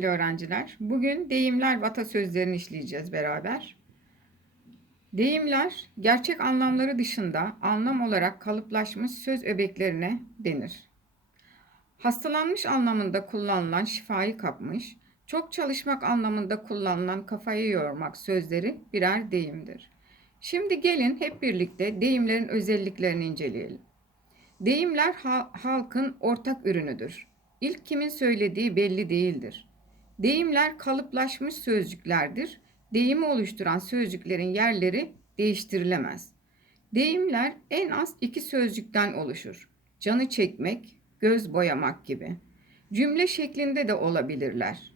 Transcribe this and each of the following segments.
Değerli öğrenciler, bugün deyimler ve atasözlerini işleyeceğiz beraber. Deyimler, gerçek anlamları dışında anlam olarak kalıplaşmış söz öbeklerine denir. Hastalanmış anlamında kullanılan şifayı kapmış, çok çalışmak anlamında kullanılan kafayı yormak sözleri birer deyimdir. Şimdi gelin hep birlikte deyimlerin özelliklerini inceleyelim. Deyimler ha- halkın ortak ürünüdür. İlk kimin söylediği belli değildir. Deyimler kalıplaşmış sözcüklerdir. Deyimi oluşturan sözcüklerin yerleri değiştirilemez. Deyimler en az iki sözcükten oluşur. Canı çekmek, göz boyamak gibi. Cümle şeklinde de olabilirler.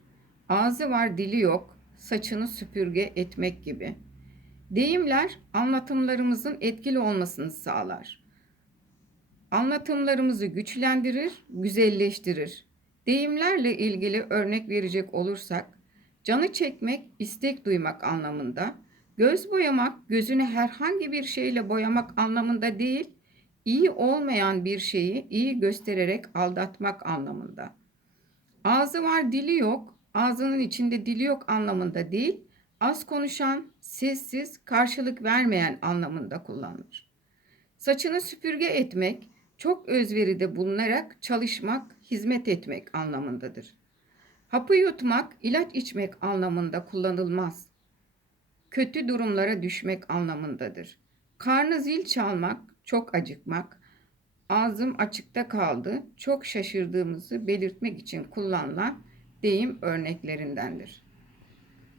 Ağzı var dili yok, saçını süpürge etmek gibi. Deyimler anlatımlarımızın etkili olmasını sağlar. Anlatımlarımızı güçlendirir, güzelleştirir. Deyimlerle ilgili örnek verecek olursak, canı çekmek, istek duymak anlamında, göz boyamak, gözünü herhangi bir şeyle boyamak anlamında değil, iyi olmayan bir şeyi iyi göstererek aldatmak anlamında. Ağzı var dili yok, ağzının içinde dili yok anlamında değil, az konuşan, sessiz, karşılık vermeyen anlamında kullanılır. Saçını süpürge etmek, çok özveride bulunarak çalışmak, hizmet etmek anlamındadır. Hapı yutmak, ilaç içmek anlamında kullanılmaz. Kötü durumlara düşmek anlamındadır. Karnı zil çalmak, çok acıkmak, ağzım açıkta kaldı, çok şaşırdığımızı belirtmek için kullanılan deyim örneklerindendir.